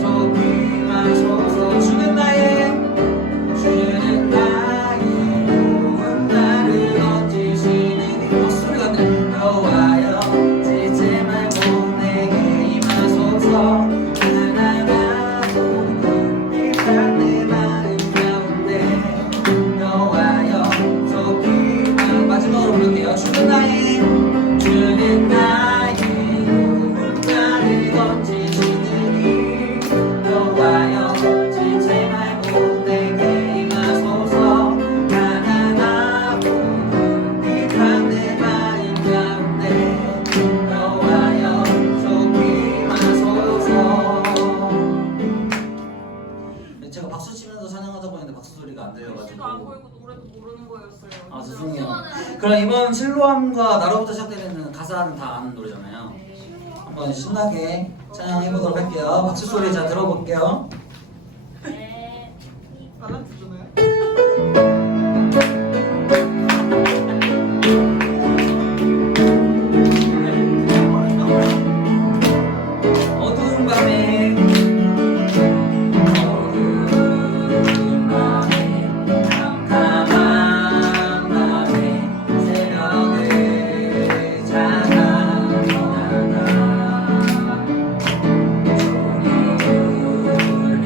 소리만 서서 주는 나의 고운 나를 던지시는 이 목소리가 여호와여 지지 말고 내게 임하소서 가난하고 불필요한 내 마음 가운데 여호와여 소리만 마지막으로 부를게요. 주는 나의 고운 나를 던지시는 여호와여 지지 말고 내게 임하소서 가난하고 불필요한 내 마음 가운데 여호와여 속히 임하소서. 제가 박수 치면서 찬양하다 보니까 박수 소리가 안 글씨도 안 들려가지고 보이고 노래도 모르는 거였어요. 아 죄송해요. 그럼 이번 실로암과 나로부터 시작되는 가사는 다 아는 노래잖아요. 한번 신나게 찬양해보도록 할게요. 박수 소리 잘 들어볼게요. 네. 발라드잖아요. 어두운 밤에 캄캄한 밤에 새벽을 찾아 떠나가 종이 울려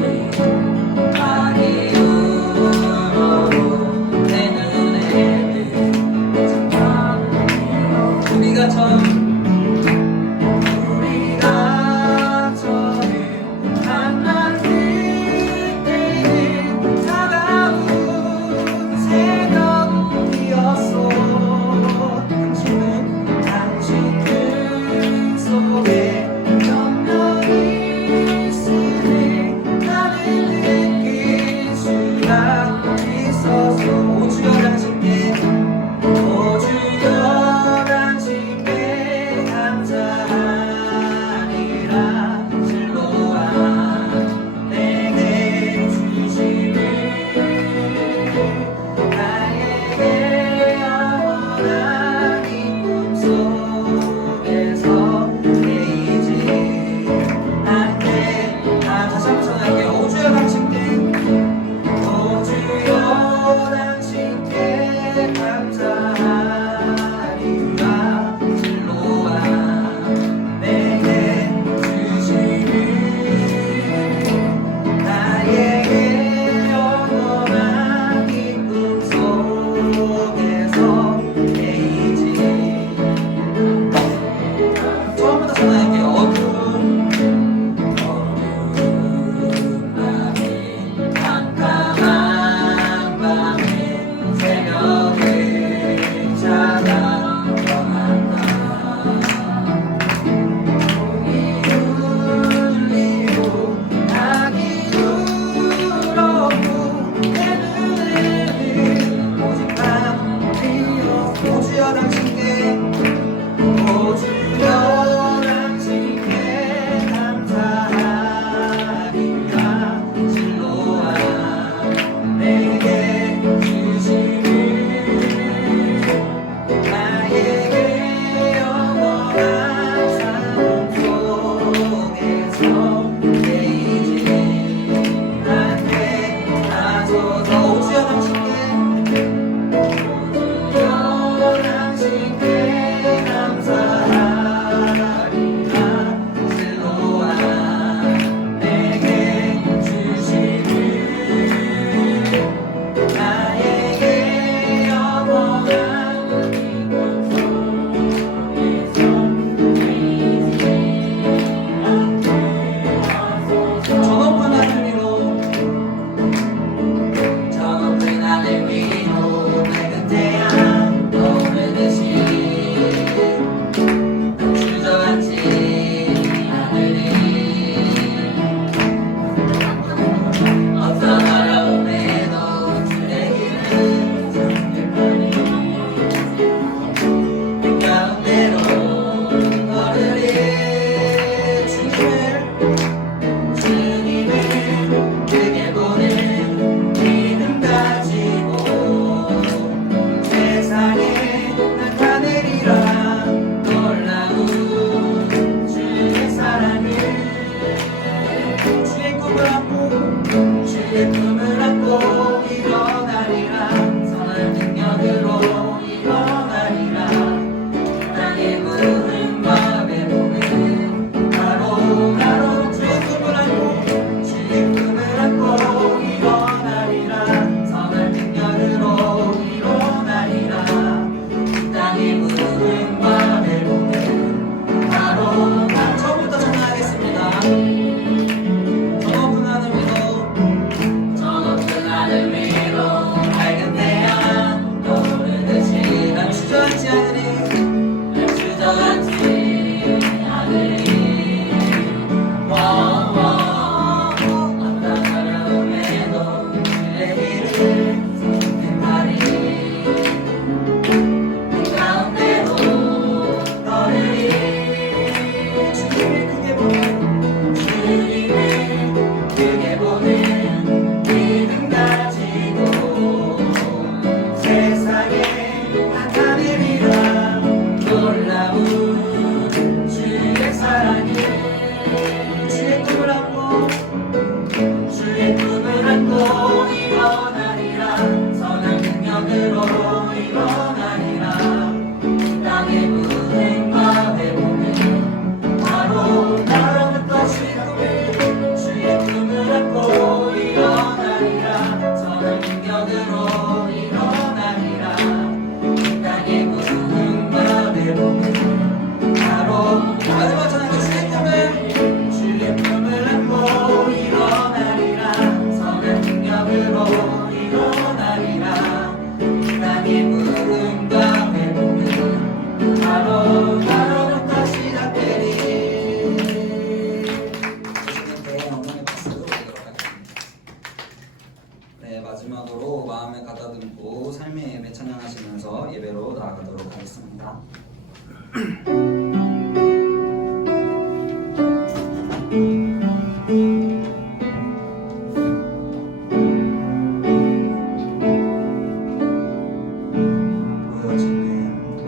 하겠습니다.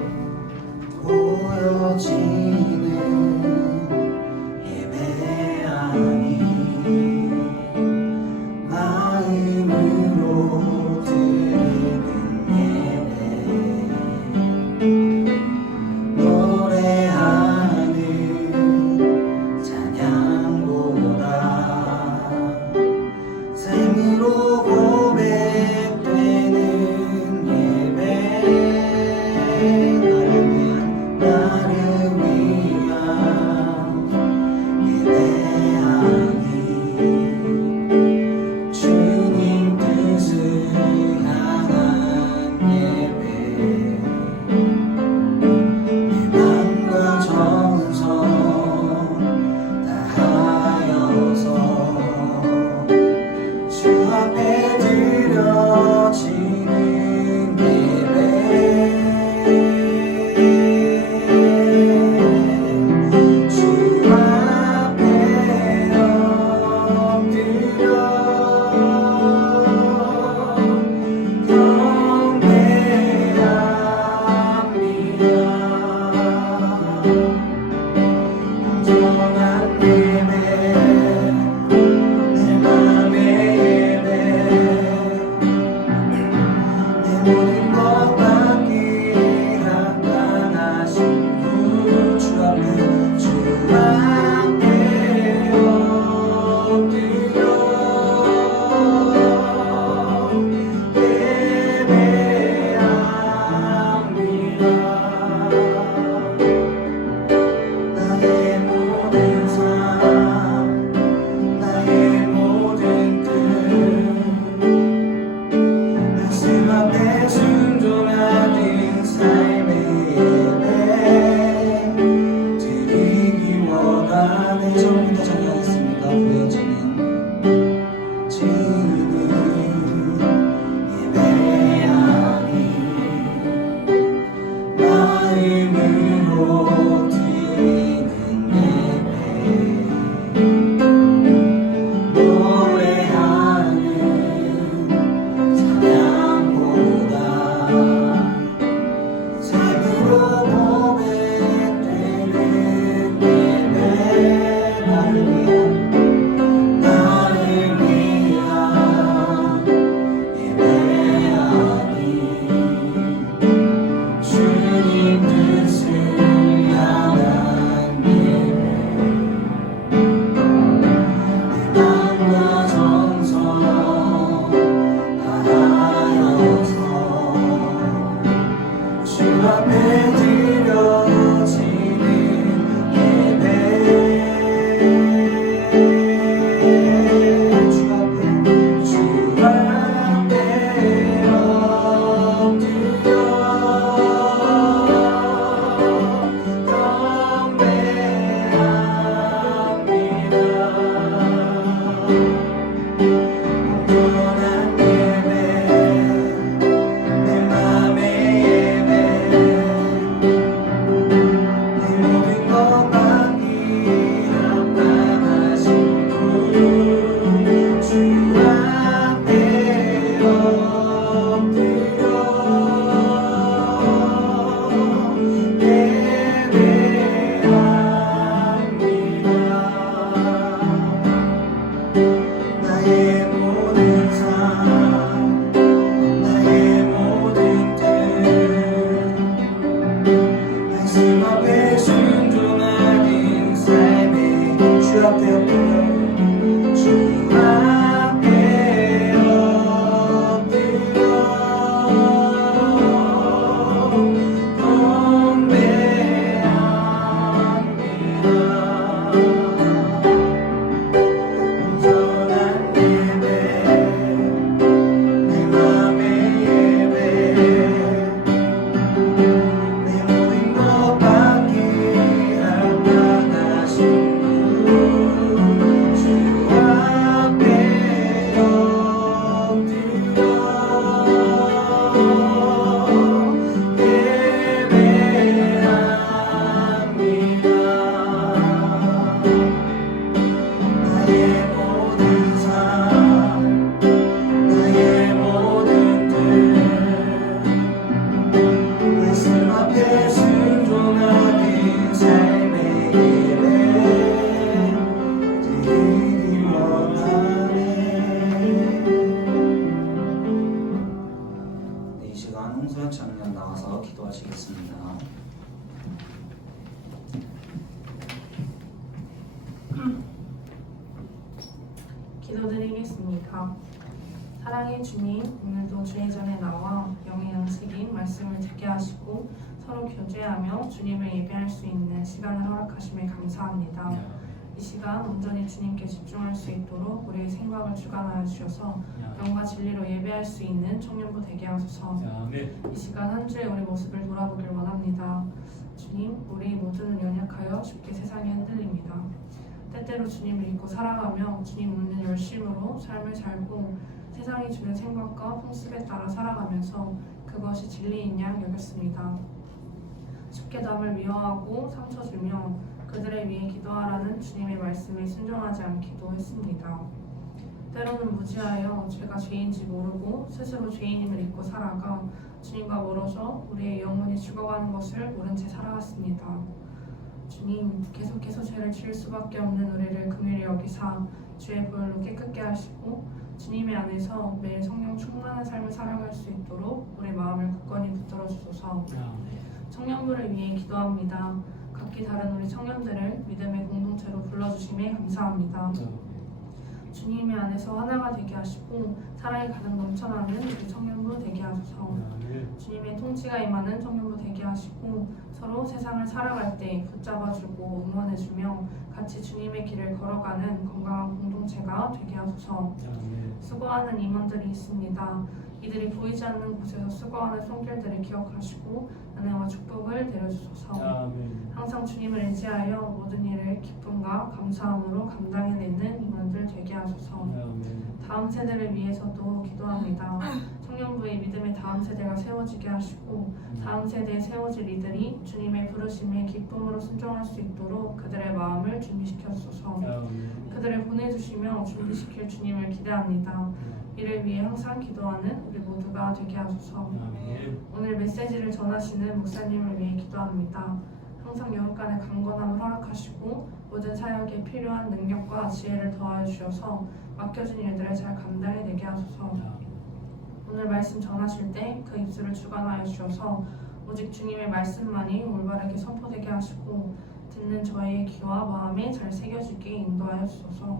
보여지는 예배 아니 마음으로 드리는 예배 노래하는 찬양보다 생으로 고백되는 예배 나를 위한 예배하니 주님 뜻을 향한 예배 내 맘과 정성 다하여서 주 앞에 드려지는 예배 주 앞에 엎드려 경배합니다. 온전한 예배 내 맘의 예배 내 모든 것 받기에 합당하신 분 주 앞에 엎드려 예배합니다. 나의 모든 삶 나의 모든 뜻 말씀 앞에 순종하는 삶의 예배 드리기 원하네. 처음부터 찬양하겠습니다. 보여지는 예배하니 마음으로 드리는 예배 노래하는 찬양보다 생으로 고백되는 예배 나를 위한 예배하니 주님 뜻을 향한 예배 내 맘과 정성 다하여서 주 앞에 드려지는 예배 주 앞에 엎드려 경배합니다. 온전한 예배 내 맘의 예배 내 모든 것 받기에 합당하신 분 주 앞에 엎드려 예배합니다. 나의 모든 삶 나의 모든 뜻 말씀 앞에 순종하는 삶의 주 앞에 엎드려 주 앞에 엎드려 사랑의 주님, 오늘도 주의 전에 나와 영의 양식인 말씀을 듣게 하시고 서로 교제하며 주님을 예배할 수 있는 시간을 허락하심에 감사합니다. 이 시간 온전히 주님께 집중할 수 있도록 우리의 생각을 주관하여 주셔서 영과 진리로 예배할 수 있는 청년부 되게 하소서. 이 시간 한 주의 우리 모습을 돌아보길 원합니다. 주님, 우리 모두는 연약하여 쉽게 세상에 흔들립니다. 때때로 주님을 잊고 살아가며 주님 없는 열심으로 삶을 살고 세상이 주는 생각과 풍습에 따라 살아가면서 그것이 진리인 양 여겼습니다. 쉽게 남을 미워하고 상처 주며 그들을 위해 기도하라는 주님의 말씀에 순종하지 않기도 했습니다. 때로는 무지하여 제가 죄인지 모르고 스스로 죄인임을 잊고 살아가 주님과 멀어져 우리의 영혼이 죽어가는 것을 모른 채 살아갔습니다. 주님, 계속해서 죄를 지을 수밖에 없는 우리를 긍휼히 여기사 주의 보혈로 깨끗게 하시고 주님의 안에서 매일 성령 충만한 삶을 살아갈 수 있도록 우리 마음을 굳건히 붙들어 주소서. 청년부를 위해 기도합니다. 각기 다른 우리 청년들을 믿음의 공동체로 불러주심에 감사합니다. 주님의 안에서 하나가 되게 하시고 사랑이 가득 넘쳐나는 우리 청년부 되게 하소서. 주님의 통치가 임하는 청년부 되게 하시고 서로 세상을 살아갈 때 붙잡아주고 응원해주며 같이 주님의 길을 걸어가는 건강한 공동체가 되게 하소서. 수고하는 임원들이 있습니다. 이들이 보이지 않는 곳에서 수고하는 손길들을 기억하시고 은혜와 축복을 내려주소서. 항상 주님을 의지하여 모든 일을 기쁨과 감사함으로 감당해내는 임원들 되게 하소서. 다음 세대를 위해서도 기도합니다. 청년부의 믿음의 다음 세대가 세워지게 하시고 다음 세대에 세워질 이들이 주님의 부르심에 기쁨으로 순종할 수 있도록 그들의 마음을 준비시켜 주소서. 그들을 보내주시며 준비시킬 주님을 기대합니다. 이를 위해 항상 기도하는 우리 모두가 되게 하소서. 오늘 메시지를 전하시는 목사님을 위해 기도합니다. 항상 영혼간의 강건함을 허락하시고 모든 사역에 필요한 능력과 지혜를 더하여 주셔서 맡겨진 일들을 잘 감당해내게 하소서. 오늘 말씀 전하실 때 그 입술을 주관하여 주셔서 오직 주님의 말씀만이 올바르게 선포되게 하시고 듣는 저희의 귀와 마음에 잘 새겨지게 인도하여 주소서.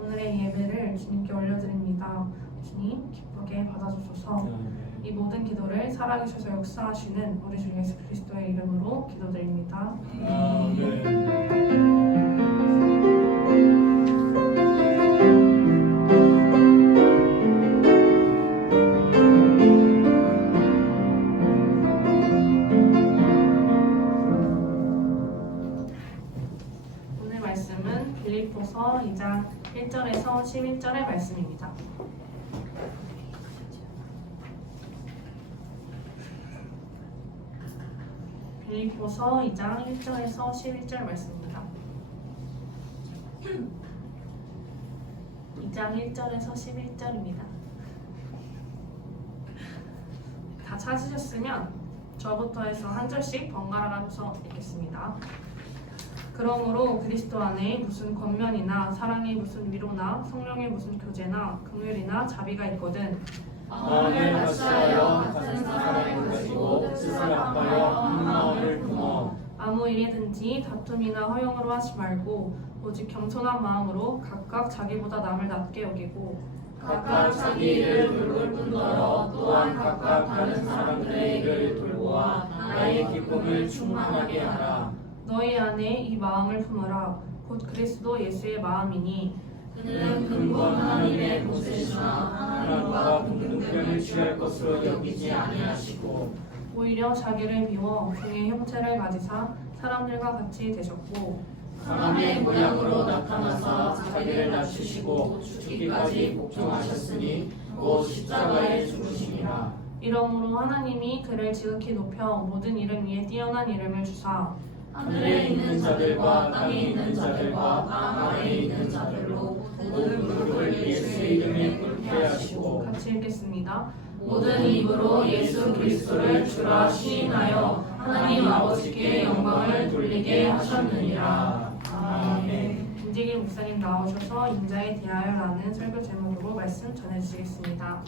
오늘의 예배를 주님께 올려드립니다. 주님 기쁘게 받아주소서. 이 모든 기도를 살아계셔서 역사하시는 우리 주 예수 그리스도의 이름으로 기도드립니다. 오늘 말씀은 빌립보서 2장 1절에서 11절의 말씀입니다. 빌립보서 2장 1절에서 11절 말씀입니다. 2장 1절에서 11절입니다. 다 찾으셨으면 저부터 해서 한 절씩 번갈아가면서 읽겠습니다. 그러므로 그리스도 안에 무슨 권면이나 사랑의 무슨 위로나 성령의 무슨 교제나 긍휼이나 자비가 있거든 마음을 같이하여 같은 사랑을 가지고 뜻을 합하여 한 마음을 품어 아무 일이든지 다툼이나 허용으로 하지 말고 오직 겸손한 마음으로 각각 자기보다 남을 낮게 여기고 각각 자기 일을 돌볼 뿐더러 또한 각각 다른 사람들의 일을 돌보아 나의 기쁨을 충만하게 하라. 너희 안에 이 마음을 품어라. 곧 그리스도 예수의 마음이니 그는 근본 하나님의 보세시나 하나님과 동등편을 취할 것으로 여기지 아니하시고 오히려 자기를 비워 종의 형체를 가지사 사람들과 같이 되셨고 사람의 모양으로 나타나사 자기를 낮추시고 죽기까지 복종하셨으니 곧 십자가에 죽으시니라. 이러므로 하나님이 그를 지극히 높여 모든 이름 위에 뛰어난 이름을 주사 하늘에 있는 자들과 땅에 있는 자들과 땅 아래에 있는 자들로 모든 무릎을 예수의 이름에 꿇게 하시고 같이 읽겠습니다. 모든 입으로 예수 그리스도를 주라 시인하여 하나님 아버지께 영광을 돌리게 하셨느니라. 아멘. 김재길 목사님 나오셔서 인자에 대하여라는 설교 제목으로 말씀 전해주시겠습니다.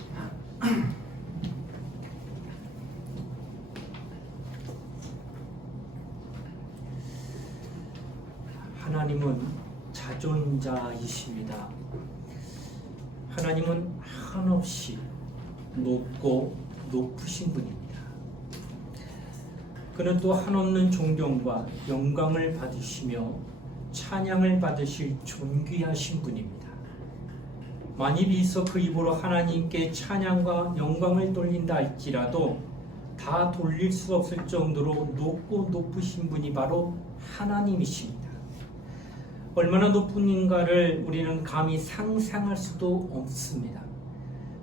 하나님은 자존자이십니다. 하나님은 한없이 높고 높으신 분입니다. 그는 또 한없는 존경과 영광을 받으시며 찬양을 받으실 존귀하신 분입니다. 만일 이서 그 입으로 하나님께 찬양과 영광을 돌린다 할지라도 다 돌릴 수 없을 정도로 높고 높으신 분이 바로 하나님이십니다. 얼마나 높은인가를 우리는 감히 상상할 수도 없습니다.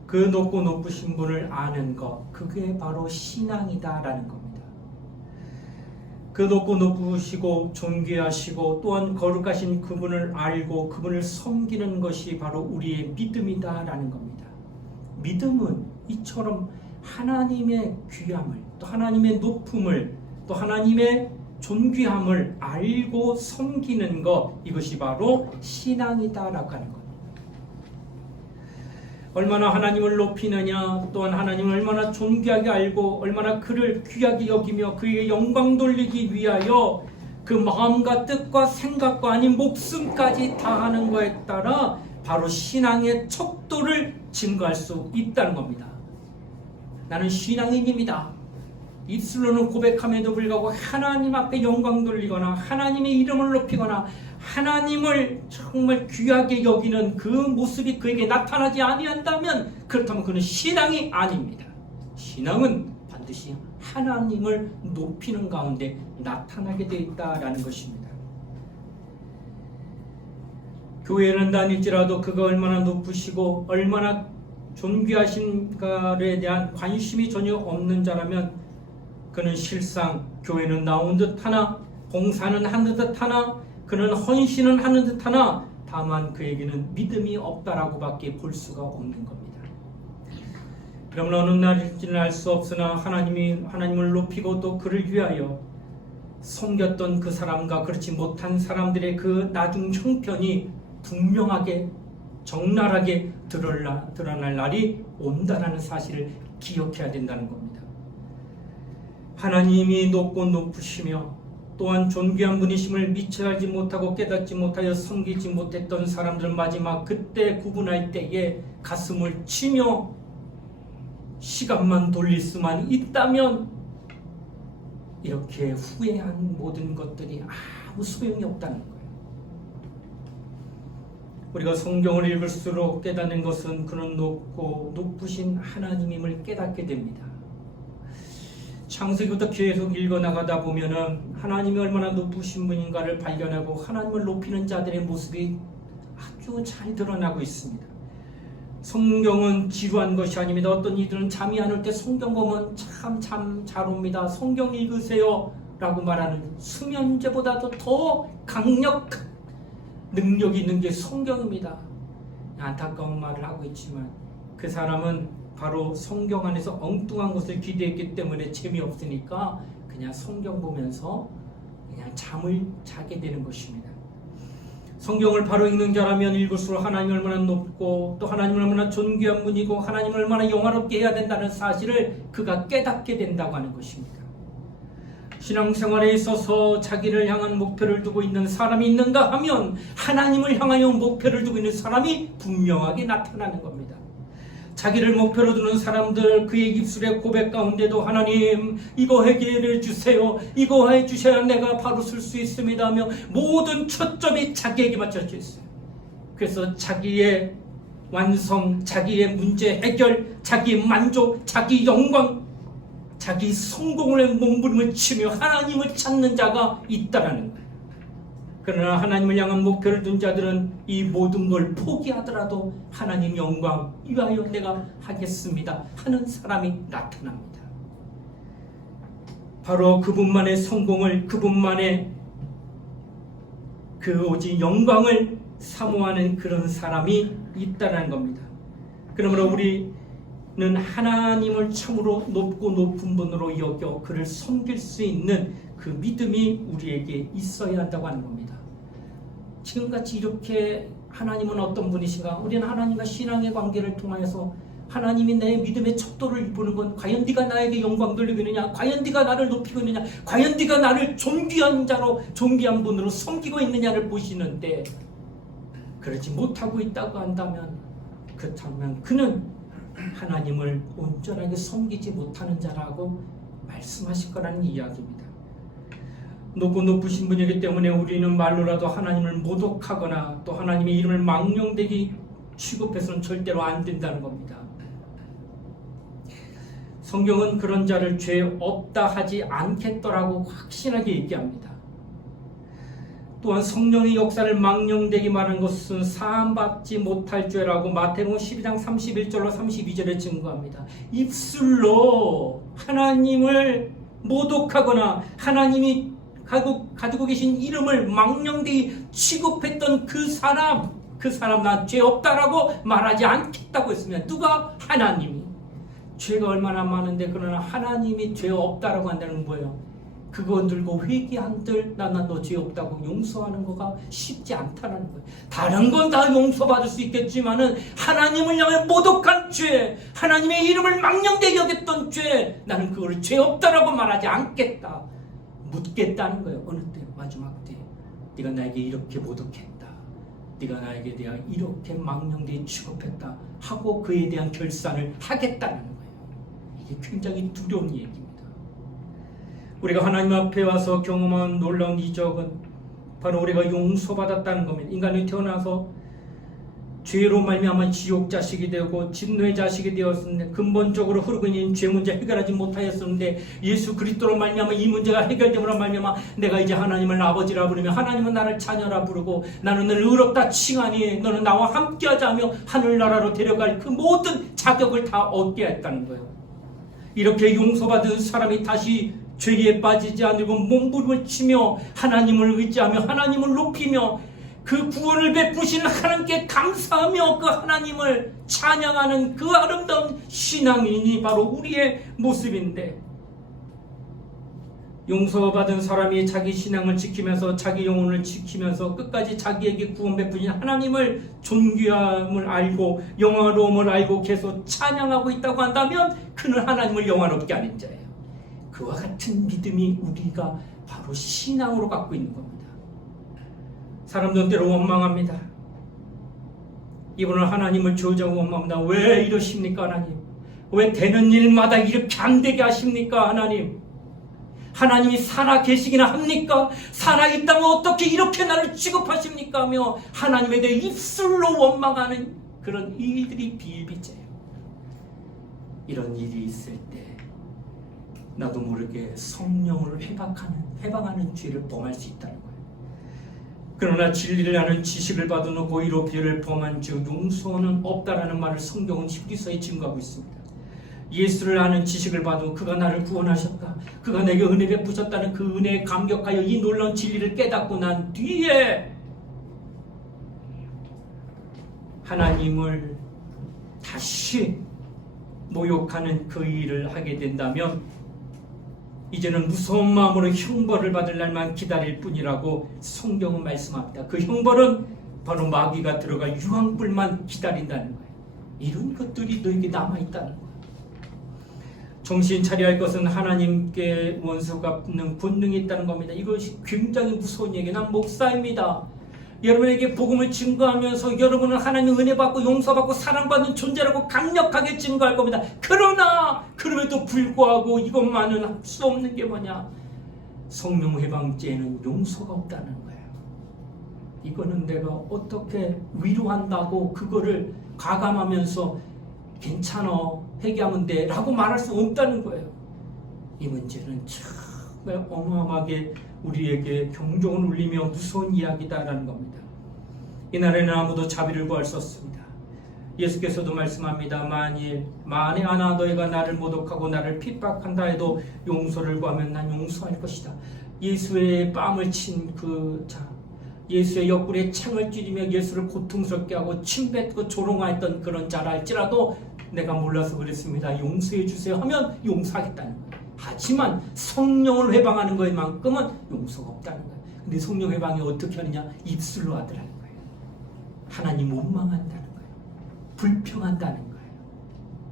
그 높고 높으신 분을 아는 것, 그게 바로 신앙이다라는 겁니다. 그 높고 높으시고 존귀하시고 또한 거룩하신 그분을 알고 그분을 섬기는 것이 바로 우리의 믿음이다라는 겁니다. 믿음은 이처럼 하나님의 귀함을, 또 하나님의 높음을, 또 하나님의 존귀함을 알고 섬기는 것, 이것이 바로 신앙이다라고 하는 겁니다. 얼마나 하나님을 높이느냐, 또한 하나님을 얼마나 존귀하게 알고 얼마나 그를 귀하게 여기며 그에게 영광 돌리기 위하여 그 마음과 뜻과 생각과 아닌 목숨까지 다하는 것에 따라 바로 신앙의 척도를 증거할 수 있다는 겁니다. 나는 신앙인입니다. 입술로는 고백함에도 불구하고 하나님 앞에 영광 돌리거나 하나님의 이름을 높이거나 하나님을 정말 귀하게 여기는 그 모습이 그에게 나타나지 아니한다면 그렇다면 그는 신앙이 아닙니다. 신앙은 반드시 하나님을 높이는 가운데 나타나게 되어 있다라는 것입니다. 교회는 다닐지라도 그가 얼마나 높으시고 얼마나 존귀하신가에 대한 관심이 전혀 없는 자라면 그는 실상 교회는 나온 듯하나 봉사는 하는 듯하나 그는 헌신은 하는 듯하나 다만 그에게는 믿음이 없다라고 밖에 볼 수가 없는 겁니다. 그러면 어느 날일지는 알 수 없으나 하나님을 높이고 또 그를 위하여 섬겼던 그 사람과 그렇지 못한 사람들의 그 나중 형편이 분명하게 적나라하게 드러날 날이 온다는 사실을 기억해야 된다는 겁니다. 하나님이 높고 높으시며 또한 존귀한 분이심을 미처 알지 못하고 깨닫지 못하여 섬기지 못했던 사람들 마지막 그때 구분할 때에 가슴을 치며 시간만 돌릴 수만 있다면 이렇게 후회한 모든 것들이 아무 소용이 없다는 거예요. 우리가 성경을 읽을수록 깨닫는 것은 그는 높고 높으신 하나님임을 깨닫게 됩니다. 창세기부터 계속 읽어나가다 보면은 하나님이 얼마나 높으신 분인가를 발견하고 하나님을 높이는 자들의 모습이 아주 잘 드러나고 있습니다. 성경은 지루한 것이 아닙니다. 어떤 이들은 잠이 안 올 때 성경 보면 참 잘 옵니다. 성경 읽으세요 라고 말하는 수면제보다도 더 강력한 능력이 있는 게 성경입니다. 안타까운 말을 하고 있지만 그 사람은 바로 성경 안에서 엉뚱한 것을 기대했기 때문에 재미없으니까 그냥 성경 보면서 그냥 잠을 자게 되는 것입니다. 성경을 바로 읽는 자라면 읽을수록 하나님이 얼마나 높고 또 하나님을 얼마나 존귀한 분이고 하나님을 얼마나 영화롭게 해야 된다는 사실을 그가 깨닫게 된다고 하는 것입니다. 신앙생활에 있어서 자기를 향한 목표를 두고 있는 사람이 있는가 하면 하나님을 향하여 목표를 두고 있는 사람이 분명하게 나타나는 겁니다. 자기를 목표로 두는 사람들 그의 입술의 고백 가운데도 하나님 이거 해결해 주세요. 이거 해주셔야 내가 바로 쓸 수 있습니다 하며 모든 초점이 자기에게 맞춰져 있어요. 그래서 자기의 완성, 자기의 문제 해결, 자기 만족, 자기 영광, 자기 성공을 몸부림을 치며 하나님을 찾는 자가 있다라는 거예요. 그러나 하나님을 향한 목표를 둔 자들은 이 모든 걸 포기하더라도 하나님 영광 위하여 내가 하겠습니다 하는 사람이 나타납니다. 바로 그분만의 성공을, 그분만의 그 오직 영광을 사모하는 그런 사람이 있다는 겁니다. 그러므로 우리는 하나님을 참으로 높고 높은 분으로 여겨 그를 섬길 수 있는 그 믿음이 우리에게 있어야 한다고 하는 겁니다. 지금같이 이렇게 하나님은 어떤 분이신가? 우리는 하나님과 신앙의 관계를 통하여서 하나님이 내 믿음의 척도를 보는 건 과연 네가 나에게 영광 돌리고 있느냐? 과연 네가 나를 높이고 있느냐? 과연 네가 나를 존귀한 자로 존귀한 분으로 섬기고 있느냐를 보시는데 그렇지 못하고 있다고 한다면 그렇다면 그는 하나님을 온전하게 섬기지 못하는 자라고 말씀하실 거라는 이야기입니다. 높고 높으신 분이기 때문에 우리는 말로라도 하나님을 모독하거나 또 하나님의 이름을 망령되게 취급해서는 절대로 안 된다는 겁니다. 성경은 그런 자를 죄 없다 하지 않겠더라고 확신하게 얘기합니다. 또한 성령의 역사를 망령되게 말하는 것은 사함받지 못할 죄라고 마태복음 12장 31절로 32절에 증거합니다. 입술로 하나님을 모독하거나 하나님이 가지고 계신 이름을 망령되게 취급했던 그 사람 나 죄 없다라고 말하지 않겠다고 했으면 누가? 하나님이. 죄가 얼마나 많은데 그러나 하나님이 죄 없다라고 한다는 건 뭐예요? 그거 들고 회개한들 나는 너 죄 없다고 용서하는 거가 쉽지 않다는 거예요. 다른 건 다 용서받을 수 있겠지만은 하나님을 향해 모독한 죄, 하나님의 이름을 망령되게 여겼던 죄, 나는 그걸 죄 없다라고 말하지 않겠다. 묻겠다는 거예요. 어느 때? 마지막 때. 네가 나에게 이렇게 모독했다. 네가 나에게 대해 이렇게 망령되게 취급했다 하고 그에 대한 결산을 하겠다는 거예요. 이게 굉장히 두려운 얘기입니다. 우리가 하나님 앞에 와서 경험한 놀라운 이적은 바로 우리가 용서받았다는 겁니다. 인간이 태어나서 죄로 말미암아 지옥 자식이 되고 진노의 자식이 되었는데 근본적으로 흐르고 있는 죄 문제 해결하지 못하였었는데 예수 그리스도로 말미암아 이 문제가 해결됨으로 말미암아 내가 이제 하나님을 아버지라 부르며 하나님은 나를 자녀라 부르고 나는 너를 의롭다 칭하니 너는 나와 함께하자며 하늘나라로 데려갈 그 모든 자격을 다 얻게 했다는 거예요. 이렇게 용서받은 사람이 다시 죄에 빠지지 않고 몸부림을 치며 하나님을 의지하며 하나님을 높이며 그 구원을 베푸신 하나님께 감사하며 그 하나님을 찬양하는 그 아름다운 신앙인이 바로 우리의 모습인데, 용서받은 사람이 자기 신앙을 지키면서 자기 영혼을 지키면서 끝까지 자기에게 구원 베푸신 하나님을 존귀함을 알고 영화로움을 알고 계속 찬양하고 있다고 한다면 그는 하나님을 영화롭게 하는 자예요. 그와 같은 믿음이 우리가 바로 신앙으로 갖고 있는 겁니다. 사람들은 때로 원망합니다. 이분은 하나님을 저주하고 원망합니다. 왜 이러십니까 하나님? 왜 되는 일마다 이렇게 안 되게 하십니까 하나님? 하나님이 살아 계시기나 합니까? 살아있다면 어떻게 이렇게 나를 취급하십니까? 하며 하나님에 대해 입술로 원망하는 그런 일들이 비일비재해요. 이런 일이 있을 때 나도 모르게 성령을 회방하는 죄를 범할 수 있다는 거예요. 그러나 진리를 아는 지식을 받은 후 고의로 죄를 범한 즉 용서는 없다라는 말을 성경은 히브리서에 증거하고 있습니다. 예수를 아는 지식을 받은 그가 나를 구원하셨다, 그가 내게 은혜 베푸셨다는 그 은혜에 감격하여 이 놀라운 진리를 깨닫고 난 뒤에 하나님을 다시 모욕하는 그 일을 하게 된다면 이제는 무서운 마음으로 형벌을 받을 날만 기다릴 뿐이라고 성경은 말씀합니다. 그 형벌은 바로 마귀가 들어가 유황불만 기다린다는 거예요. 이런 것들이 너에게 남아있다는 거예요. 정신 차려야 할 것은 하나님께 원수 갚는 본능이 있다는 겁니다. 이것이 굉장히 무서운 얘기예요. 난 목사입니다. 여러분에게 복음을 증거하면서 여러분은 하나님 은혜 받고 용서받고 사랑받는 존재라고 강력하게 증거할 겁니다. 그러나 그럼에도 불구하고 이것만은 할 수 없는 게 뭐냐? 성령 회방죄에는 용서가 없다는 거예요. 이거는 내가 어떻게 위로한다고 그거를 가감하면서 괜찮아 회개하면 돼 라고 말할 수 없다는 거예요. 이 문제는 정말 어마어마하게 우리에게 경종을 울리며 무서운 이야기다라는 겁니다. 이날에는 아무도 자비를 구할 수 없습니다. 예수께서도 말씀합니다. 만에 하나 너희가 나를 모독하고 나를 핍박한다 해도 용서를 구하면 난 용서할 것이다. 예수의 뺨을 친 그 자, 예수의 옆구리에 창을 찌르며 예수를 고통스럽게 하고 침뱉고 조롱했던 그런 자라 할지라도 내가 몰라서 그랬습니다. 용서해 주세요 하면 용서하겠다는 거예요. 하지만 성령을 회방하는 것만큼은 용서가 없다는 거예요. 근데 성령 회방이 어떻게 하느냐? 입술로 하더라는 거예요. 하나님 원망한다는 거예요. 불평한다는 거예요.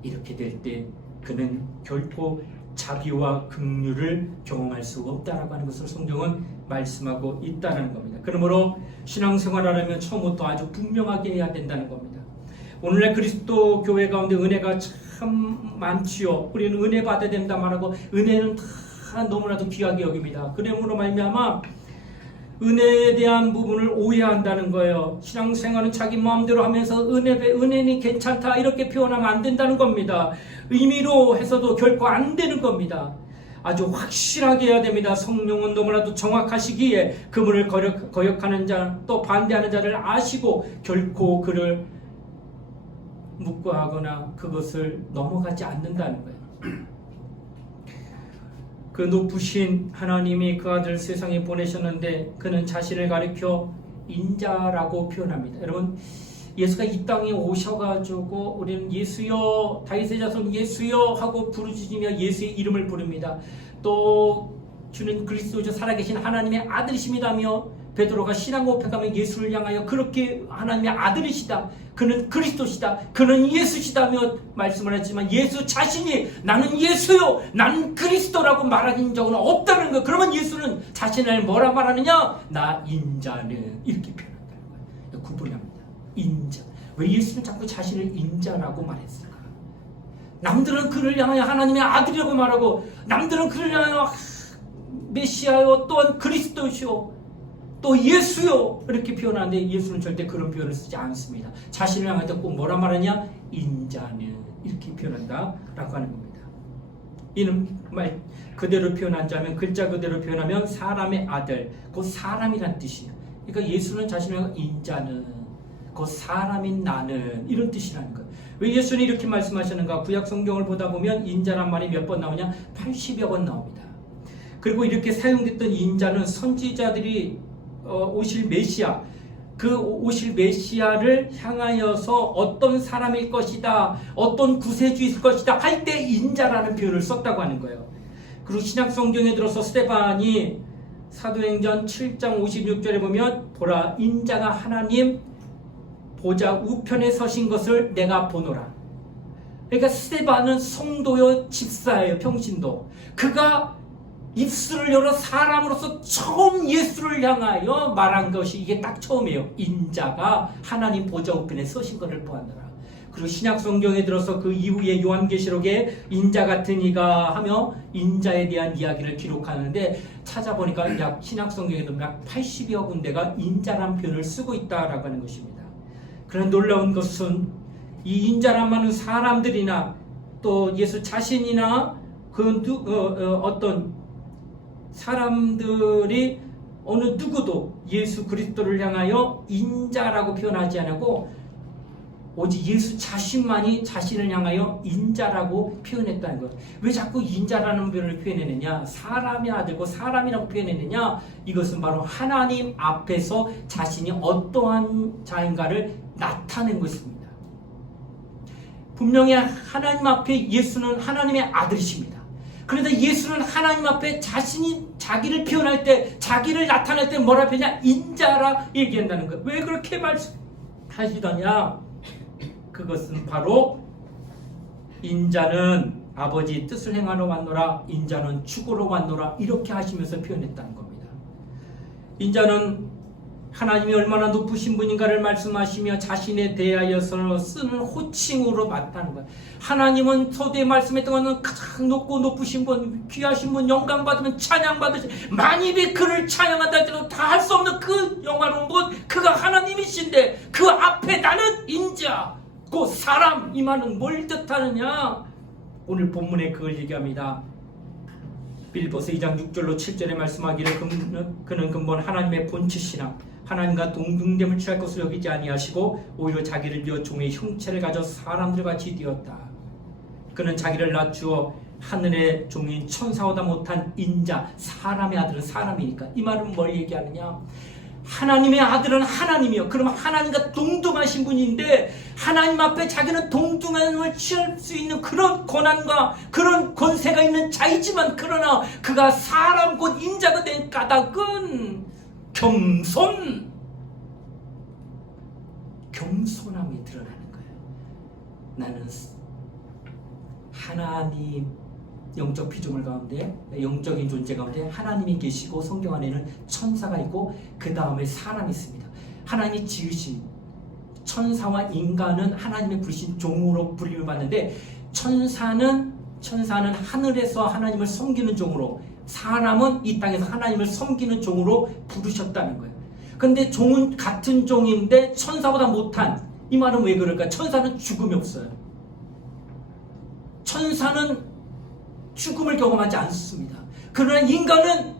이렇게 될 때 그는 결코 자비와 긍휼을 경험할 수가 없다라고 하는 것을 성경은 말씀하고 있다는 겁니다. 그러므로 신앙생활을 하려면 처음부터 아주 분명하게 해야 된다는 겁니다. 오늘날 그리스도 교회 가운데 은혜가 참 많지요. 우리는 은혜 받아야 된다 말하고 은혜는 다 너무나도 귀하게 여깁니다. 그러므로 말미암아 은혜에 대한 부분을 오해한다는 거예요. 신앙생활은 자기 마음대로 하면서 은혜는 괜찮다 이렇게 표현하면 안 된다는 겁니다. 의미로 해서도 결코 안 되는 겁니다. 아주 확실하게 해야 됩니다. 성령은 너무나도 정확하시기에 그분을 거역하는 자 또 반대하는 자를 아시고 결코 그를 묵과하거나 그것을 넘어가지 않는다는 거예요. 그 높으신 하나님이 그 아들 세상에 보내셨는데 그는 자신을 가리켜 인자라고 표현합니다. 여러분, 예수가 이 땅에 오셔가지고 우리는 예수여, 다윗의 자손 예수여 하고 부르짖으며 예수의 이름을 부릅니다. 또 주는 그리스도죠, 살아계신 하나님의 아들이십니다며 베드로가 신앙 고백하며 예수를 향하여 그렇게 하나님의 아들이시다, 그는 그리스도시다, 그는 예수시다며 말씀을 했지만 예수 자신이 나는 예수요, 나는 그리스도라고 말하는 적은 없다는 거예요. 그러면 예수는 자신을 뭐라 말하느냐? 나 인자는 이렇게 표현한다는 거예요. 구분합니다. 인자. 왜 예수는 자꾸 자신을 인자라고 말했을까? 남들은 그를 향하여 하나님의 아들이라고 말하고 남들은 그를 향하여 메시아요, 또한 그리스도시요, 또 예수요 이렇게 표현하는데 예수는 절대 그런 표현을 쓰지 않습니다. 자신을 향할 때 꼭 뭐라 말하냐? 인자는 이렇게 표현한다 라고 하는 겁니다. 이는 말 그대로 표현하자면, 글자 그대로 표현하면 사람의 아들, 곧 사람이란 뜻이에요. 그러니까 예수는 자신을 인자는 곧 사람인 나는 이런 뜻이라는 거예요. 왜 예수는 이렇게 말씀하셨는가? 구약 성경을 보다 보면 인자란 말이 몇 번 나오냐? 80여 번 나옵니다. 그리고 이렇게 사용됐던 인자는 선지자들이 오실 메시아, 그 오실 메시아를 향하여서 어떤 사람일 것이다, 어떤 구세주일 것이다 할 때 인자라는 표현을 썼다고 하는 거예요. 그리고 신약 성경에 들어서 스데반이 사도행전 7장 56절에 보면 보라, 인자가 하나님 보좌 우편에 서신 것을 내가 보노라. 그러니까 스데반은 성도요, 집사예요, 평신도. 그가 입술을 열어 사람으로서 처음 예수를 향하여 말한 것이 이게 딱 처음이에요. 인자가 하나님 보좌 우편에 서신 것을 보았노라. 그리고 신약 성경에 들어서 그 이후에 요한계시록에 인자 같은 이가 하며 인자에 대한 이야기를 기록하는데 찾아보니까 약 신약 성경에도 약 80여 군데가 인자란 표현을 쓰고 있다라고 하는 것입니다. 그런 놀라운 것은 이 인자란 말은 사람들이나 또 예수 자신이나 어떤 사람들이 어느 누구도 예수 그리스도를 향하여 인자라고 표현하지 않고 오직 예수 자신만이 자신을 향하여 인자라고 표현했다는 것. 왜 자꾸 인자라는 표현을 표현했느냐? 사람의 아들고 사람이라고 표현했느냐? 이것은 바로 하나님 앞에서 자신이 어떠한 자인가를 나타낸 것입니다. 분명히 하나님 앞에 예수는 하나님의 아들이십니다. 그런데 예수는 하나님 앞에 자기를 표현할 때, 자기를 나타낼 때 뭐라 표현하냐? 인자라 얘기한다는 거예요. 왜 그렇게 말씀하시더냐? 그것은 바로 인자는 아버지 뜻을 행하러 왔노라, 인자는 죽으러 왔노라 이렇게 하시면서 표현했다는 겁니다. 인자는 하나님이 얼마나 높으신 분인가를 말씀하시며 자신에 대하여서 쓰는 호칭으로 맞다는 거예요. 하나님은 서두에 말씀했던 것은 가장 높고 높으신 분, 귀하신 분, 영광받으면 찬양받으시, 만입이 그를 찬양한다 할때도 다 할 수 없는 그 영화로운 분, 그가 하나님이신데 그 앞에 나는 인자, 그 사람, 이 말은 뭘 뜻하느냐? 오늘 본문에 그걸 얘기합니다. 빌립보서 2장 6절로 7절에 말씀하기를 그는 근본 하나님의 본체시나 하나님과 동등됨을 취할 것을 여기지 아니하시고 오히려 자기를 비워 종의 형체를 가져 사람들과 같이 되었다. 그는 자기를 낮추어 하늘의 종인 천사보다 못한 인자, 사람의 아들은 사람이니까. 이 말은 뭘 얘기하느냐? 하나님의 아들은 하나님이요. 그러면 하나님과 동등하신 분인데 하나님 앞에 자기는 동등함을 취할 수 있는 그런 권한과 그런 권세가 있는 자이지만, 그러나 그가 사람 곧 인자가 된 까닭은 겸손함이 드러나는 거예요. 나는 하나님 영적 피조물 가운데, 영적인 존재 가운데 하나님이 계시고 성경 안에는 천사가 있고 그 다음에 사람이 있습니다. 하나님이 지으신 천사와 인간은 하나님의 부르신 종으로 부름을 받는데 천사는 하늘에서 하나님을 섬기는 종으로, 사람은 이 땅에서 하나님을 섬기는 종으로 부르셨다는 거예요. 근데 종은 같은 종인데 천사보다 못한, 이 말은 왜 그럴까? 천사는 죽음이 없어요. 천사는 죽음을 경험하지 않습니다. 그러나 인간은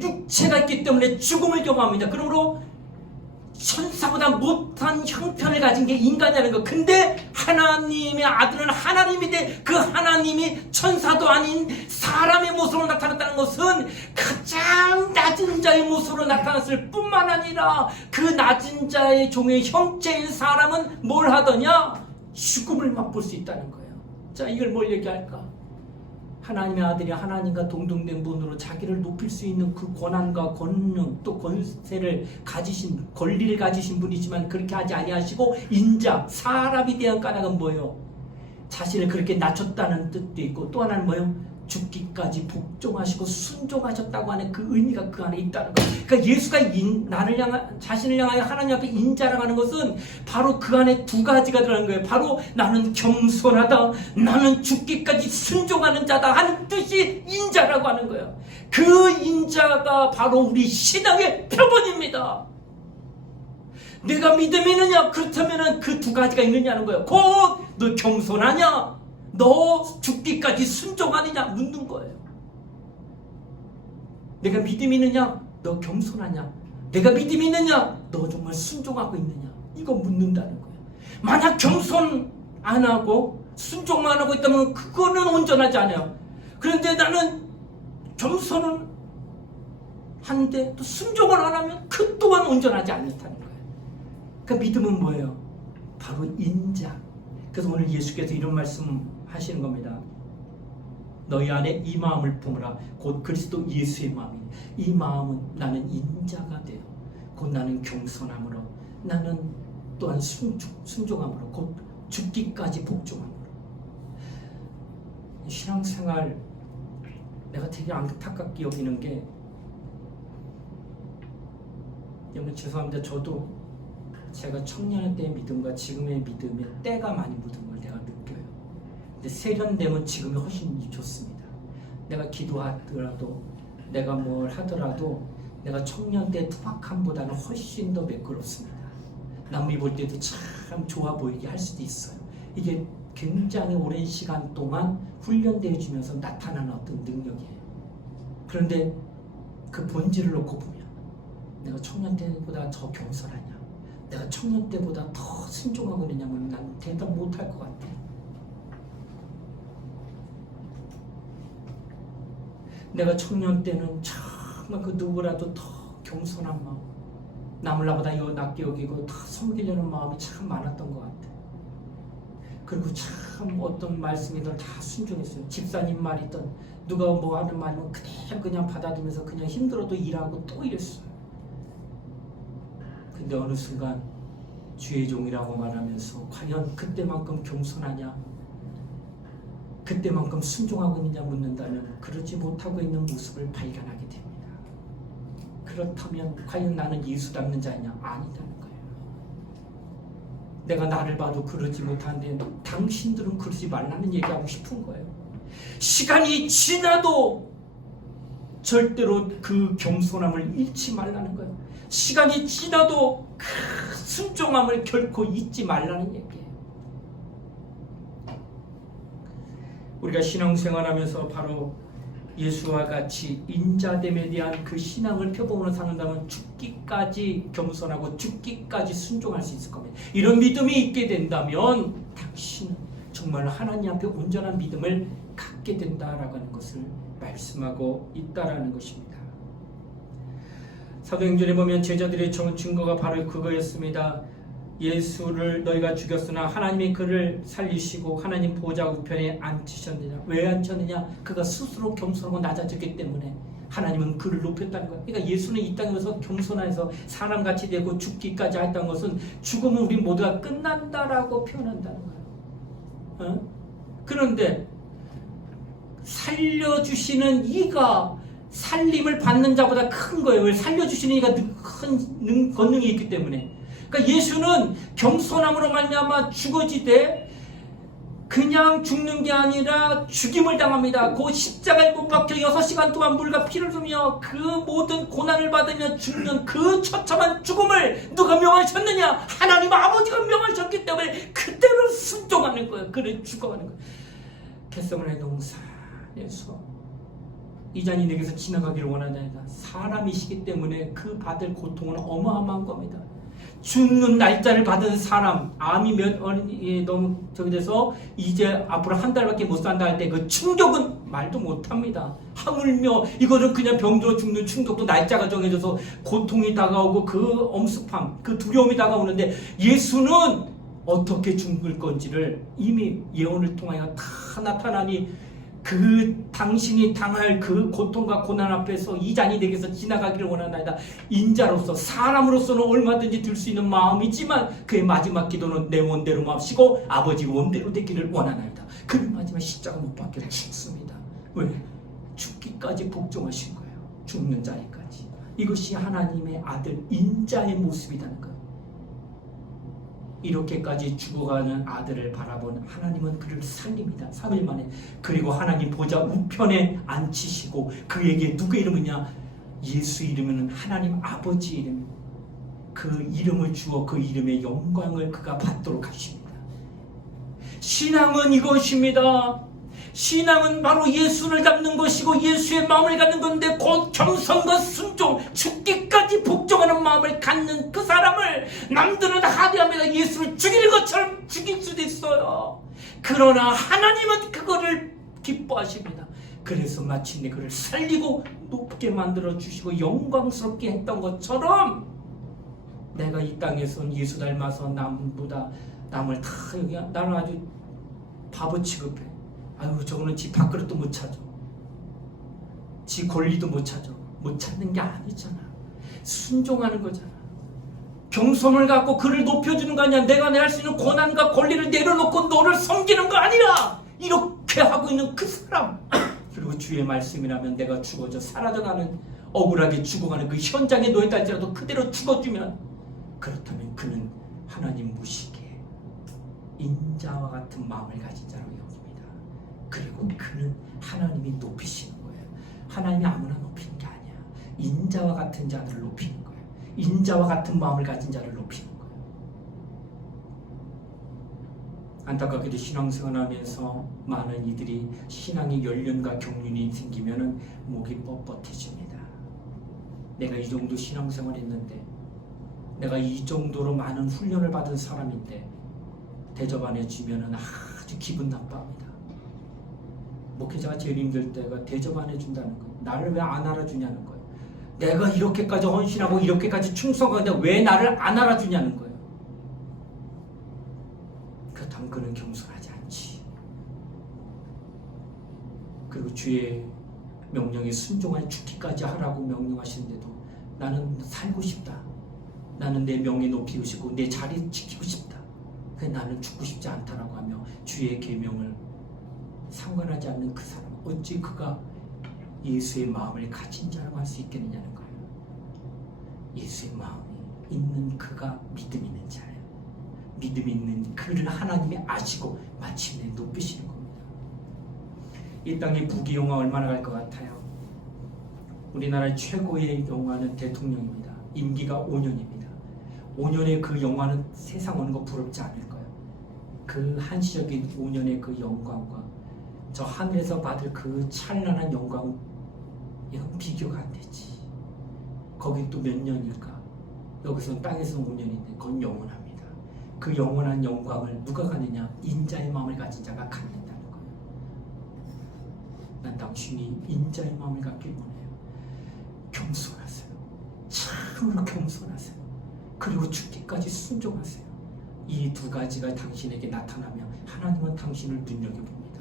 육체가 있기 때문에 죽음을 경험합니다. 그러므로 천사보다 못한 형편을 가진 게 인간이라는 거. 근데 하나님의 아들은 하나님인데 그 하나님이 천사도 아닌 사람의 모습으로 나타났다는 것은 가장 낮은 자의 모습으로 나타났을 뿐만 아니라 그 낮은 자의 종의 형체인 사람은 뭘 하더냐? 죽음을 맛볼 수 있다는 거예요. 자, 이걸 뭘 얘기할까? 하나님의 아들이 하나님과 동등된 분으로 자기를 높일 수 있는 그 권한과 권능 또 권세를 가지신, 권리를 가지신 분이지만 그렇게 하지 아니하시고 인자, 사람이 대한 까닭은 뭐예요? 자신을 그렇게 낮췄다는 뜻도 있고 또 하나는 뭐예요? 죽기까지 복종하시고 순종하셨다고 하는 그 의미가 그 안에 있다는 거예요. 그러니까 예수가 자신을 향하여 하나님 앞에 인자라고 하는 것은 바로 그 안에 두 가지가 들어가는 거예요. 바로 나는 겸손하다, 나는 죽기까지 순종하는 자다 하는 뜻이 인자라고 하는 거예요. 그 인자가 바로 우리 신앙의 표본입니다. 내가 믿음이 있느냐? 그렇다면 그 두 가지가 있느냐는 거예요. 곧 너 겸손하냐? 너 죽기까지 순종하느냐? 묻는 거예요. 내가 믿음이 있느냐? 너 겸손하냐? 내가 믿음이 있느냐? 너 정말 순종하고 있느냐? 이거 묻는다는 거예요. 만약 겸손 안 하고 순종만 하고 있다면 그거는 온전하지 않아요. 그런데 나는 겸손은 한데 또 순종을 안 하면 그 또한 온전하지 않다는 거예요. 그러니까 믿음은 뭐예요? 바로 인자. 그래서 오늘 예수께서 이런 말씀 하시는 겁니다. 너희 안에 이 마음을 품으라. 곧 그리스도 예수의 마음이. 이 마음은 나는 인자가 되어 곧 나는 겸손함으로, 나는 또한 순종함으로, 곧 죽기까지 복종함으로. 신앙생활 내가 되게 안타깝게 여기는 게, 여러분 죄송합니다. 저도 제가 청년 때의 믿음과 지금의 믿음에 때가 많이 묻은 걸 내가 느껴요. 근데 세련되면 지금이 훨씬 좋습니다. 내가 기도하더라도, 내가 뭘 하더라도 내가 청년 때 투박함보다는 훨씬 더 매끄럽습니다. 남이 볼 때도 참 좋아 보이게 할 수도 있어요. 이게 굉장히 오랜 시간 동안 훈련되어 주면서 나타나는 어떤 능력이에요. 그런데 그 본질을 놓고 보면 내가 청년 때보다 더 겸손하냐, 내가 청년 때보다 더 순종하고 있느냐면 난 대답 못할 것 같아. 내가 청년 때는 정말 그 누구라도 더 겸손한 마음, 남을 나보다 낮게 여기고 더 섬기려는 마음이 참 많았던 것 같아. 그리고 참 어떤 말씀이든 다 순종했어요. 집사님 말이든 누가 뭐 하는 말이면 그대로 그냥 받아들면서 그냥 힘들어도 일하고 또 이랬어요. 근데 어느 순간 주의 종이라고 말하면서 과연 그때만큼 겸손하냐, 그때만큼 순종하고 있느냐 묻는다면 그러지 못하고 있는 모습을 발견하게 됩니다. 그렇다면 과연 나는 예수 닮는 자냐? 아니라는 거예요. 내가 나를 봐도 그러지 못하는데 당신들은 그러지 말라는 얘기하고 싶은 거예요. 시간이 지나도 절대로 그 겸손함을 잃지 말라는 거예요. 시간이 지나도 그 순종함을 결코 잊지 말라는 얘기예요. 우리가 신앙생활하면서 바로 예수와 같이 인자됨에 대한 그 신앙을 표본으로 삼는다면 죽기까지 겸손하고 죽기까지 순종할 수 있을 겁니다. 이런 믿음이 있게 된다면 당신은 정말 하나님 앞에 온전한 믿음을 갖게 된다라고 하는 것을 말씀하고 있다라는 것입니다. 사도행전에 보면 제자들의 증거가 바로 그거였습니다. 예수를 너희가 죽였으나 하나님이 그를 살리시고 하나님 보좌 우편에 앉히셨느냐. 왜 앉혔느냐? 그가 스스로 겸손하고 낮아졌기 때문에 하나님은 그를 높였다는 거예요. 그러니까 예수는 이 땅에서 겸손해서 사람같이 되고 죽기까지 했다는 것은 죽으면 우리 모두가 끝난다라고 표현한다는 거예요. 그런데 살려주시는 이가 살림을 받는 자보다 큰 거예요. 왜? 살려주시는 이가 큰 권능이 있기 때문에. 그러니까 예수는 겸손함으로 말미암아 죽어지되 그냥 죽는 게 아니라 죽임을 당합니다. 그 십자가에 못 박혀 6시간 동안 물과 피를 흘리며 그 모든 고난을 받으며 죽는 그 처참한 죽음을 누가 명하셨느냐? 하나님 아버지가 명하셨기 때문에 그대로 순종하는 거예요. 그래 죽어가는 거예요. 겟세마네 동산에서 이 잔이 내게서 지나가기를 원하나이다. 사람이시기 때문에 그 받을 고통은 어마어마한 겁니다. 죽는 날짜를 받은 사람, 암이 너무 저기 돼서 이제 앞으로 한 달밖에 못 산다 할 때 그 충격은 말도 못합니다. 하물며 이거는 그냥 병들어 죽는 충격도 날짜가 정해져서 고통이 다가오고 그 엄습함, 그 두려움이 다가오는데 예수는 어떻게 죽을 건지를 이미 예언을 통하여 다 나타나니 그 당신이 당할 그 고통과 고난 앞에서 이 잔이 내게서 지나가기를 원하나이다. 인자로서 사람으로서는 얼마든지 들 수 있는 마음이지만 그의 마지막 기도는 내 원대로 마시고 아버지 원대로 되기를 원하나이다. 그는 마지막 십자가 못 박혀 죽습니다. 왜? 죽기까지 복종하신 거예요. 죽는 자리까지. 이것이 하나님의 아들 인자의 모습이라는 거예요. 이렇게까지 죽어가는 아들을 바라본 하나님은 그를 살립니다. 3일 만에. 그리고 하나님 보좌 우편에 앉히시고 그에게 누구의 이름이냐? 예수 이름은 하나님 아버지 이름. 그 이름을 주어 그 이름의 영광을 그가 받도록 하십니다. 신앙은 이것입니다. 신앙은 바로 예수를 닮는 것이고 예수의 마음을 갖는 건데 곧 겸손과 순종, 죽기까지 복종하는 마음을 갖는 그 사람을 남들은 하대합니다. 예수를 죽이는 것처럼 죽일 수도 있어요. 그러나 하나님은 그거를 기뻐하십니다. 그래서 마침내 그를 살리고 높게 만들어 주시고 영광스럽게 했던 것처럼 내가 이 땅에선 예수 닮아서 남을 다 여기 나는 아주 바보 취급해. 아유 저거는 지 밥그릇도 못 찾아. 지 권리도 못 찾아. 못 찾는 게 아니잖아. 순종하는 거잖아. 겸손을 갖고 그를 높여주는 거 아니야. 내가 내 할 수 있는 고난과 권리를 내려놓고 너를 섬기는 거 아니야. 이렇게 하고 있는 그 사람. 그리고 주의 말씀이라면 내가 죽어져 사라져가는 억울하게 죽어가는 그 현장에 놓였다 할지라도 그대로 죽어주면 그렇다면 그는 하나님 무시기에 인자와 같은 마음을 가진 자로 여깁니다. 그리고 그는 하나님이 높이시는 거예요. 하나님이 아무나 높이는 게 아니야. 인자와 같은 자들을 높이는 거예요. 인자와 같은 마음을 가진 자를 높이는 거예요. 안타깝게도 신앙생활하면서 많은 이들이 신앙의 연륜과 경륜이 생기면은 목이 뻣뻣해집니다. 내가 이 정도 신앙생활했는데 내가 이 정도로 많은 훈련을 받은 사람인데 대접 안 해주면은 아주 기분 나빠합니다. 목회자가 제일 힘들 때가 대접 안 해준다는 거예요. 나를 왜 안 알아주냐는 거예요. 내가 이렇게까지 헌신하고 이렇게까지 충성하는데 왜 나를 안 알아주냐는 거예요. 그렇다면 그는 겸손하지 않지. 그리고 주의 명령에 순종하여 죽기까지 하라고 명령하시는데도 나는 살고 싶다. 나는 내 명예 높이고 싶고 내 자리 지키고 싶다. 그래서 나는 죽고 싶지 않다라고 하며 주의 계명을 상관하지 않는 그 사람, 어찌 그가 예수의 마음을 가진 자라고 할 수 있겠느냐는 거예요. 예수의 마음이 있는 그가 믿음 있는 자예요. 믿음 있는 그를 하나님이 아시고 마침내 높이시는 겁니다. 이 땅의 부귀영화 얼마나 갈 것 같아요? 우리나라의 최고의 영화는 대통령입니다. 임기가 5년입니다. 5년의 그 영화는 세상 오는 거 부럽지 않을 거예요. 그 한시적인 5년의 그 영광과 저 하늘에서 받을 그 찬란한 영광, 이건 비교가 안 되지. 거긴 또 몇 년일까? 여기서는 땅에서는 5년인데 그건 영원합니다. 그 영원한 영광을 누가 가느냐? 인자의 마음을 가진 자가 갖는다는 거예요. 난 당신이 인자의 마음을 갖길 원해요. 겸손하세요. 참으로 겸손하세요. 그리고 죽기까지 순종하세요. 이 두 가지가 당신에게 나타나면 하나님은 당신을 눈여겨봅니다.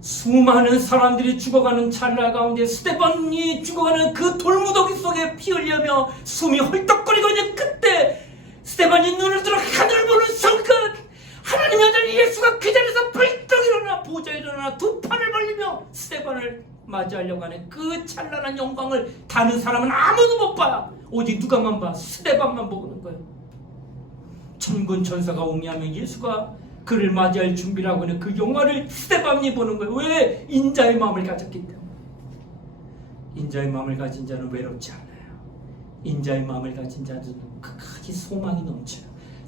수많은 사람들이 죽어가는 찰나 가운데 스데반이 죽어가는 그 돌무더기 속에 피 흘리며 숨이 헐떡거리고 있는 그때 스데반이 눈을 들어 하늘을 보는 순간 하나님의 아들 예수가 그 자리에서 벌떡 일어나 보좌에 일어나 두 팔을 벌리며 스데반을 맞이하려고 하는 그 찬란한 영광을 다른 사람은 아무도 못 봐요. 오직 누가만 봐? 스데반만 보는 거예요. 천군 천사가 옹이하면 예수가 그를 맞이할 준비를 하고 있는 그 영화를 스데반이 보는 거예요. 왜? 인자의 마음을 가졌기 때문에. 인자의 마음을 가진 자는 외롭지 않아요. 인자의 마음을 가진 자는 끝까지 소망이 넘쳐요.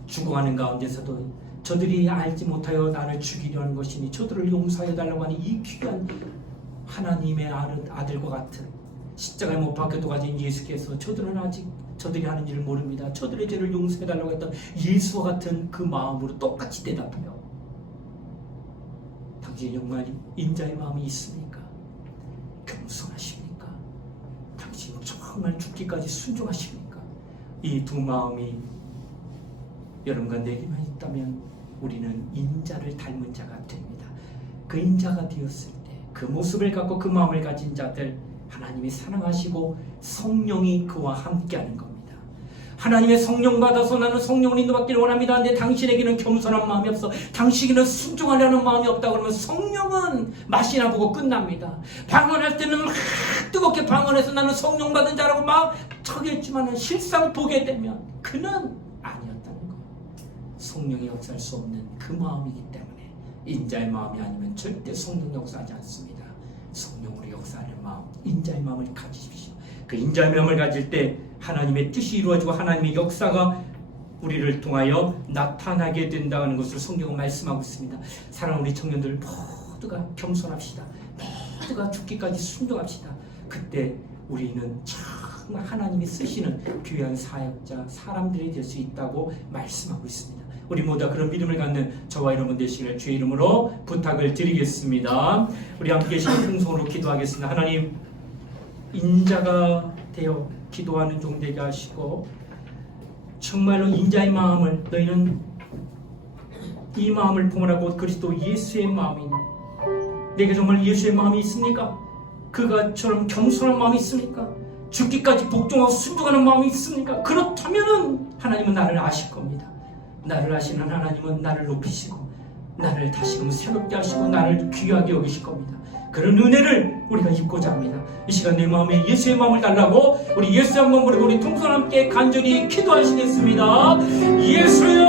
죽어가는 가운데서도 저들이 알지 못하여 나를 죽이려 하는 것이니 저들을 용서하여 달라고 하는 이 귀한 하나님의 아들과 같은 십자가에 못 박혀도 가진 예수께서 저들은 아직 저들이 하는 일을 모릅니다. 저들의 죄를 용서해 달라고 했던 예수와 같은 그 마음으로 똑같이 대답해요. 당신 정말 인자의 마음이 있습니까? 겸손하십니까? 당신 정말 죽기까지 순종하십니까? 이 두 마음이 여러분과 내게만 있다면 우리는 인자를 닮은 자가 됩니다. 그 인자가 되었을 때 그 모습을 갖고 그 마음을 가진 자들 하나님이 사랑하시고 성령이 그와 함께하는 겁니다. 하나님의 성령 받아서 나는 성령을 인도받기를 원합니다. 근데 당신에게는 겸손한 마음이 없어. 당신에게는 순종하려는 마음이 없다 그러면 성령은 맛이나 보고 끝납니다. 방언할 때는 막 뜨겁게 방언해서 나는 성령 받은 자라고 막 척했지만 실상 보게 되면 그는 아니었다는 거예요. 성령이 역사할 수 없는 그 마음이기 때문에 인자의 마음이 아니면 절대 성령 역사하지 않습니다. 성령으로 역사하는 마음, 인자의 마음을 가지십시오. 그 인자의 마음을 가질 때 하나님의 뜻이 이루어지고 하나님의 역사가 우리를 통하여 나타나게 된다는 것을 성경은 말씀하고 있습니다. 사랑하는 우리 청년들 모두가 겸손합시다. 모두가 죽기까지 순종합시다. 그때 우리는 정말 하나님이 쓰시는 귀한 사역자, 사람들이 될 수 있다고 말씀하고 있습니다. 우리 모두 그런 믿음을 갖는 저와 여러분 되시기를 주의 이름으로 부탁을 드리겠습니다. 우리 함께 계시는 통성으로 기도하겠습니다. 하나님, 인자가 되어 기도하는 종 되게 하시고 정말로 인자의 마음을 너희는 이 마음을 품으라고 그리스도 예수의 마음이니 내게 정말 예수의 마음이 있습니까? 그가처럼 겸손한 마음이 있습니까? 죽기까지 복종하고 순종하는 마음이 있습니까? 그렇다면 하나님은 나를 아실 겁니다. 나를 아시는 하나님은 나를 높이시고 나를 다시금 새롭게 하시고 나를 귀하게 여기실 겁니다. 그런 은혜를 우리가 입고자 합니다. 이 시간 내 마음에 예수의 마음을 달라고 우리 예수 한번 부르고 우리 통성 함께 간절히 기도하시겠습니다. 예수여,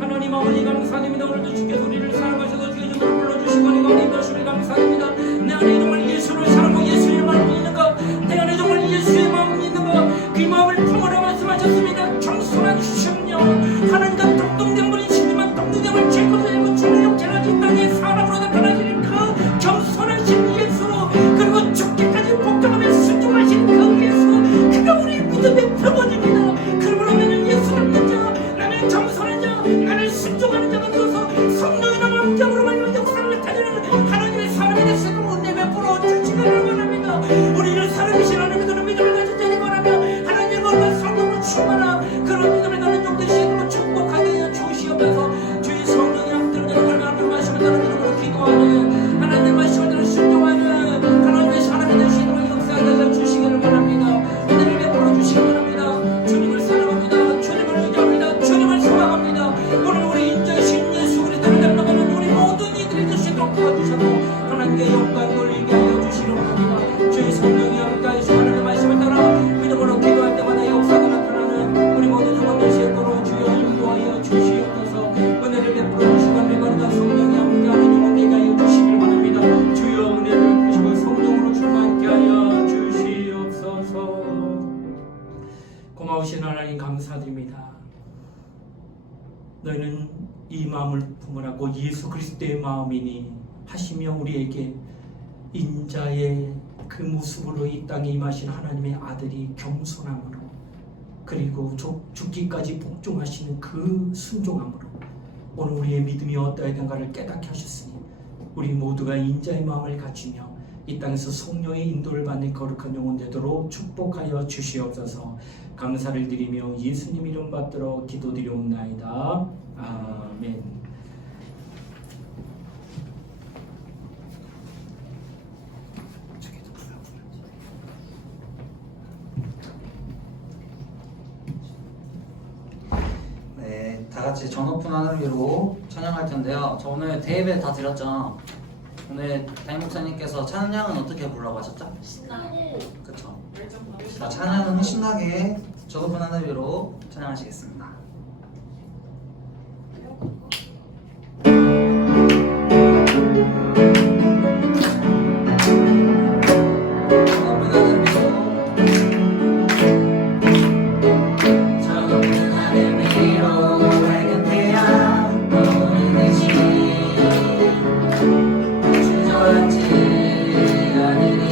하나님 아버지 감사드립니다. 오늘도 주께서 우리를 사랑하셔서 주의 이름을 불러주시고 내가 우리 것을 감사드립니다. 내 안에 정말 예수를 사랑하고 예수의 마음이 있는가? 내 안에 정말 예수의 마음이 있는가? 그 마음을 품으라 말씀하셨습니다. 겸손한 심령, 하나님과 동등된 분이시지만 동등됨을 제거하고 주의 형체가 이 땅에 사람으로 나타나시는 그 겸손하신 예수, 그리고 죽기까지 복종하며 순종하신 그 예수, 그가 우리 믿음의 표본입니다. 그러므로 나는 예수 믿는 자, 나는 겸손한 자, 나는 순종하는 자가 되어서 성령이나 왕자로 말미암아 역사를 나타내는 하나님의 사람이 되시고 은혜 베풀어 주시기를 원합니다. 우리를 살아계신 하나님의 믿음을 가진 자니 원하며 하나님의 거룩한 성령으로 충만한 그런 믿음을 가진 종들이 축복하게 하여 주시옵소서. 주의 성령이 함께하는 하나님의 말씀을 따라 믿음으로 기도하는 하나님의 말씀을 따라 순종하는 하나님의 사람이 되시도록 역사하게 하여 주시기를 원합니다. 은혜를 베풀어 주시기 원합니다. 주님을 사랑합니다. 주님을 의지합니다. 주님을 사랑합니다. 오늘 우리 인자이신 예수 그리스도를 닮아가는 우리 모든 이들이 되시도록 도와주셔서 하나님의 영광 돌리게 하여 주시기 원합니다. 주의 성령이 함께하시고 하나님의 말씀을 따라 믿음으로 기도할 때마다 역사가 나타나는 우리 모든 영혼 되시도록 주여 인도하여 주시옵소서. 은혜를 베풀어 주시고 매번이다 성령이 함께하는 영혼 되게 하여 주시길 원합니다. 주여 은혜를 주시고 성령으로 충만케 하여 주시옵소서. 고마우신 하나님 감사드립니다. 너희는 이 마음을 품으라고 예수 그리스도의 마음이니 하시며 우리에게 인자의 그 모습으로 이 땅에 임하신 하나님의 아들이 겸손함으로 그리고 죽기까지 복종하시는 그 순종함으로 오늘 우리의 믿음이 어떠해야 되는가를 깨닫게 하셨으니 우리 모두가 인자의 마음을 갖추며 이 땅에서 성령의 인도를 받는 거룩한 영혼 되도록 축복하여 주시옵소서. 감사를 드리며 예수님 이름 받들어 기도드리옵나이다. 아멘. 네, 다 같이 전 오픈 하늘 위로 찬양할 텐데요. 저 오늘 대예배 다 드렸죠? 오늘 담임 목사님께서 찬양은 어떻게 부르라고 하셨죠? 신나고 그쵸? 열정받고 자, 찬양은 신나게 저급한 하늘위로 찬양하시겠습니다. 저높은 하늘 위로 밝은 태양 떠오르듯이 주저앉지 않으니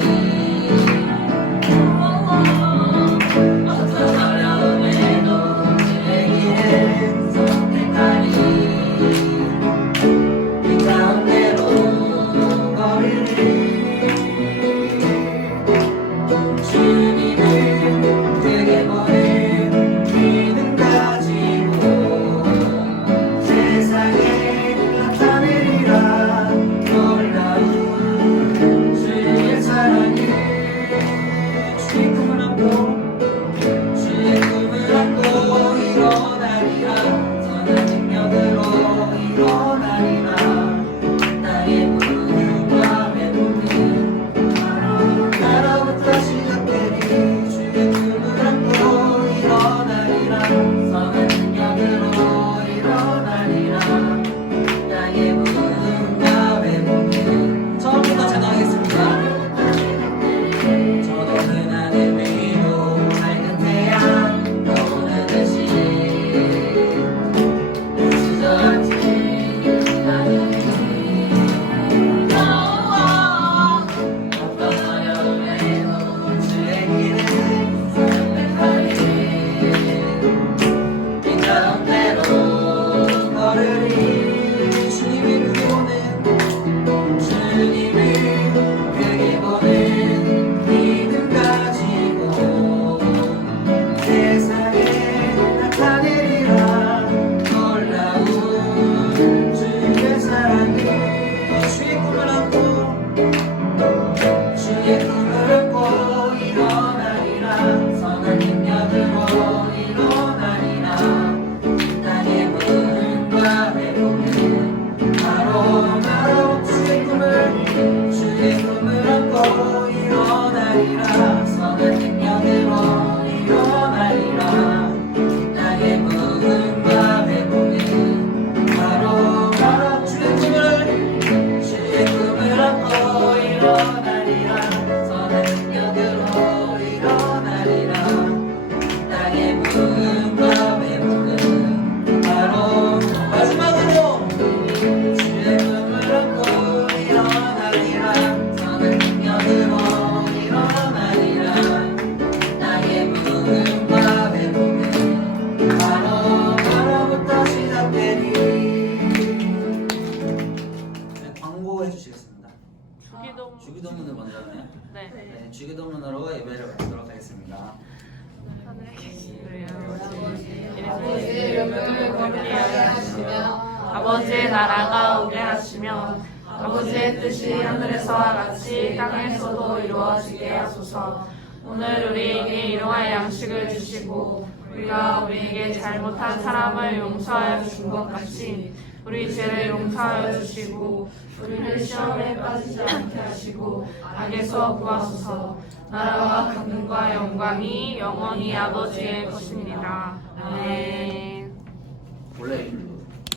어떤 어려움에도 주의 길을 선택하니 이 가운데로 걸으니 주님을 크게 보는 믿음 가지고 세상에 나타내리라 놀라운 주의 사랑을 주의 꿈을 안고 주의 꿈을 안고 일어나리라 선한 능력으로 일어나리라 나의 무릎과 외모는 나로부터 시작되니 주의 꿈을 안고 일어나리라 선한 능력으로 일어나리라 나의 무릎과 외모는 처음부터 찬양하겠습니다. 저 높은 하늘 위로 밝은 태양 떠오르듯이 주저앉지 않으니 어떤 어려움에도 주의 길을 선택하리 이 가운데로 걸으리 주님을 크게 보는 주님을 크게 보는 믿음 가지고 세상에 나타내리라 놀라운 주의 사랑을 주의 꿈을 안고 주의 꿈을 안고 일어나리라 선한 능력으로 일어나리라 땅의 무릎과 외로움은 바로 주의 꿈을 안고 일어나리라 선한 능력으로 일어나리라 땅의 무릎과 외로움은 바로 주의 꿈을 안고 일어나리라 선한 능력으로 일어나리라 땅의 무릎과 외모는 바로 마지막으로 주의 꿈을 안고 일어나리라 선한 능력으로 일어나리라 땅의 무릎과 외모는 바로부터 시작되니 네, 광고해 주시겠습니다. 주기도 주기도문을 먼저 하네요. 네. 네, 주기도문으로 예배를 마치도록 하겠습니다. 하늘에 계신 우리 아버지 아버지의 이름을 거룩하게 하시며 아버지의 나라가 오게 하시며 아버지의 뜻이 하늘에서와 같이 땅에서도 이루어지게 하소서. 오늘 우리에게 일용할 양식을 주시고 우리가 우리에게 잘못한 사람을 용서하여 준 것 같이 우리 죄를 용서하여 주시고 우리를 시험에 빠지지 않게 하시고 악에서 구하소서. 나라와 강림과 영광이 영원히 아버지의 것입니다. 아멘. 원래